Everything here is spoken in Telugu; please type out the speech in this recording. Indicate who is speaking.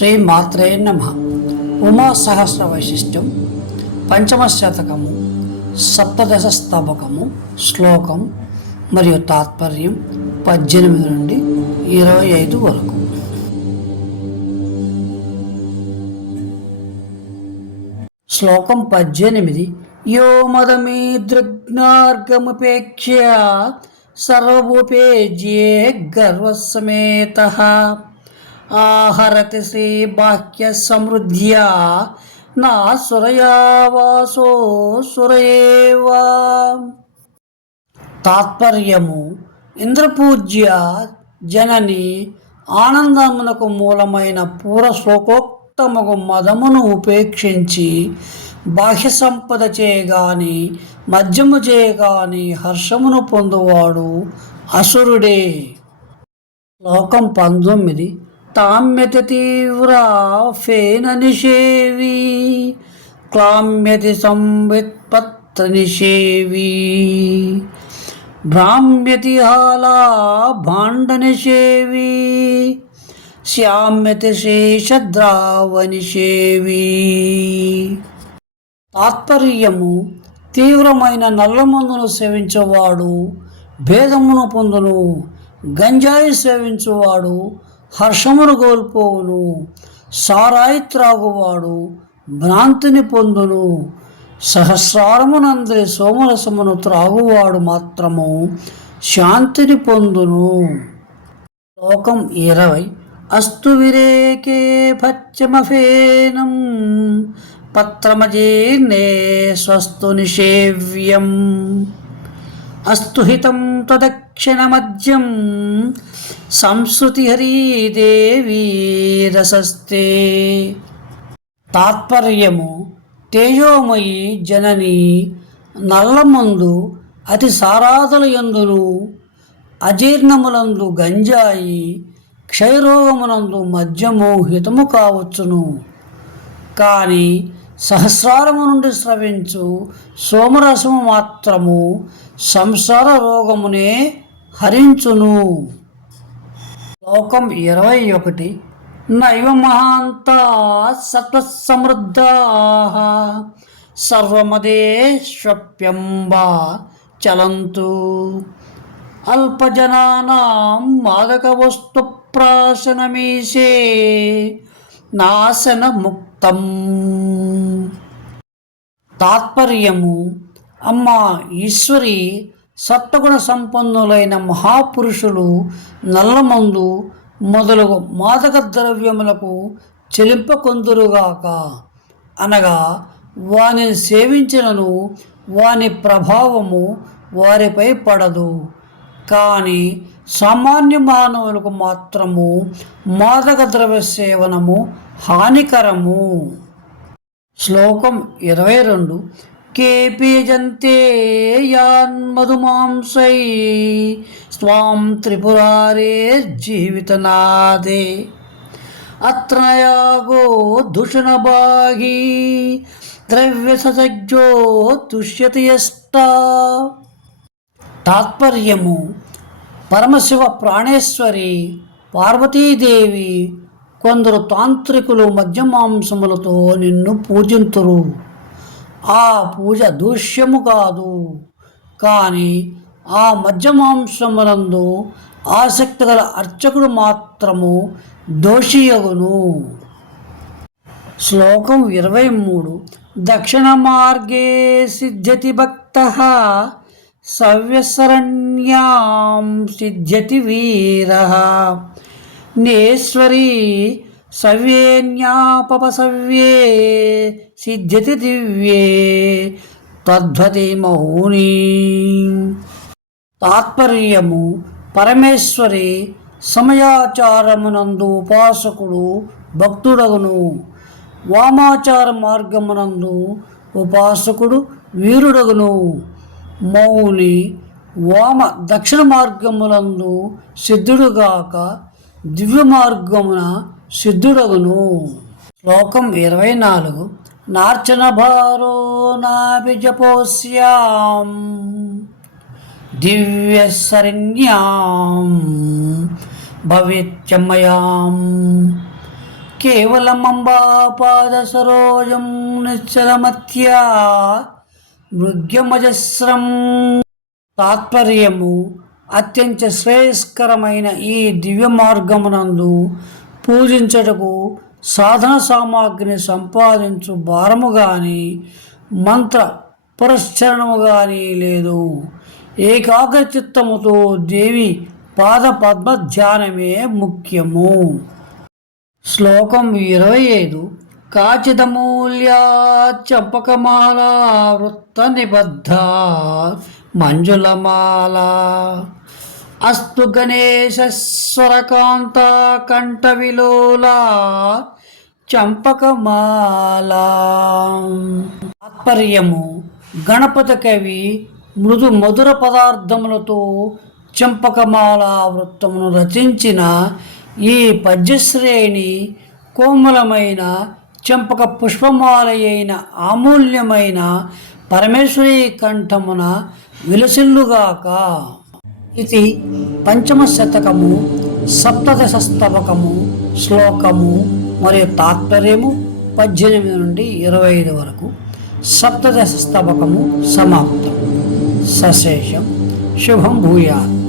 Speaker 1: శ్రీ మాత్రే నమ. ఉమా సహస్ర వైశిష్ట్యం పంచమ శతకము సప్తదశ స్తబకము శ్లోకం మరియు తాత్పర్యం పద్దెనిమిది నుండి ఇరవై ఐదు వరకు. శ్లోకం పద్దెనిమిది యో మదమీదృగ్నార్గముపేక్ష్య సర్వభూపేజ్యే గర్వసమేత. ఆహరతి శ్రీ బాహ్య సమృద్ధ్యా. నా సురయావాసో సురయేవా. తాత్పర్యము ఇంద్రపూజ్య జనని ఆనందమునకు మూలమైన పూర శ్లోకోక్తమగు మదమును ఉపేక్షించి బాహ్య సంపద చేయగాని మద్యము చేయగాని హర్షమును పొందువాడు అసురుడే. శ్లోకం పంతొమ్మిది. తామ్యతి తీవ్ర ఫేన నిషేవి క్లామ్యతి సంవిత్పత్ర నిషేవి. భ్రామ్యతి హాలా భాండ నిషేవి శ్యామ్యతి శేషద్రావ నిషేవి. తాత్పర్యము తీవ్రమైన నల్లమందును సేవించేవాడు భేదమును పొందును గంజాయి సేవించువాడు హర్షమును కోల్పోవును. సారాయి త్రాగువాడు భ్రాంతిని పొందును. సహస్రారమునందరి సోమరసమును త్రాగువాడు మాత్రము శాంతిని పొందును. శ్లోకం ఇరవై. అస్తు విరేకే పశ్చిమఫేనం పత్రమజీర్ణే స్వస్తు నిషేవ్యం. అస్తు హితం తదక్షిణమద్యం సంస్కృతి హరీదేవీ రసస్తే తాత్పర్యము తేజోమయి జనని నల్లమందు అతి సారాదులయందును అజీర్ణములందు గంజాయి క్షయరోగమునందు మద్యము హితము కావచ్చును. కానీ సహస్రారము నుండి స్రవించు సోమరసము మాత్రము సంసార రోగమునే హరించును. శ్లోకం ఇరవై ఒకటి. నైవ మహాంత సత్వసమృద్ధా. సర్వమదేష్ప్యంబా చలంతు. అల్పజనానాం మాదక వస్తు ప్రాశనమీశే నాశన ముక్తం తాత్పర్యము అమ్మ ఈశ్వరి సత్వగుణ సంపన్నులైన మహాపురుషులు నల్లమందు మొదలగు మాదక ద్రవ్యములకు చెలింపకొందురుగాక. అనగా వానిని సేవించినను వాని ప్రభావము వారిపై పడదు. కానీ సామాన్య మానవులకు మాత్రము మాదక ద్రవ్య సేవనము హానికరము. శ్లోకం ఇరవై రెండు. కేపి జంతే యాన్మధుమాంసై స్వాం త్రిపురారే జీవితనాదే అత్రయాగో దూషణభాగీ ద్రవ్యసజ్జో తుష్యతి యష్ట తాత్పర్యము పరమశివ ప్రాణేశ్వరి పార్వతీదేవి కొందరు తాంత్రికులు మద్యమాంసములతో నిన్ను పూజింతురు. ఆ పూజ దూష్యము కాదు. కానీ ఆ మధ్యమాంసమునందు ఆసక్తి గల అర్చకుడు మాత్రము దోషియగును. శ్లోకం ఇరవై మూడు. దక్షిణ మార్గే సిద్ధ్యతి భక్త సవ్యసరణ్యాం సిద్ధ్యతి వీర. నేశ్వరీ సవ్యేన్యాపసవ్యే సిద్ధ్యతి దివ్యే తద్వతి మౌని. తాత్పర్యము పరమేశ్వరి సమయాచారమునందు ఉపాసకుడు భక్తుడగును. వామాచార మార్గమునందు ఉపాసకుడు వీరుడగును. మౌని వామ దక్షిణ మార్గములందు సిద్ధుడుగాక దివ్య మార్గమున సిద్ధుడగును. శ్లోకం ఇరవై నాలుగు. నార్చన భారో నాభిజపోస్యాం దివ్యశరణ్యాం భవిత్యమయాం. కేవలమంబాపాద సరోజం నిశ్చలమత్యా మృగ్యమజస్రం. తాత్పర్యము అత్యంత శ్రేయస్కరమైన ఈ దివ్య మార్గమునందు పూజించటకు సాధన సామాగ్రిని సంపాదించు భారము గాని మంత్ర పురస్చరణము కానీ లేదు. ఏకాగ్ర చిత్తముతో దేవి పాద పద్మ ధ్యానమే ముఖ్యము. శ్లోకం ఇరవై ఐదు కాచిదమూల్యా చంపకమాల వృత్త నిబద్ధ మంజులమాల అస్తు గణేశస్వరకాంత కంఠ విలోలా చంపకమాల. తాత్పర్యము గణపతి కవి మృదు మధుర పదార్థములతో చంపకమాల వృత్తమును రచించిన ఈ పద్యశ్రేణి కోమలమైన చంపక పుష్పమాలయైన అమూల్యమైన పరమేశ్వరి కంఠమున విలసిల్లుగాక. ఇది పంచమ శతకము సప్తదశ స్తవకము శ్లోకము మరియు తాత్పర్యము పద్దెనిమిది నుండి ఇరవై ఐదు వరకు సప్తదశ స్తవకము సమాప్తం. సశేషం. శుభం భూయాత్.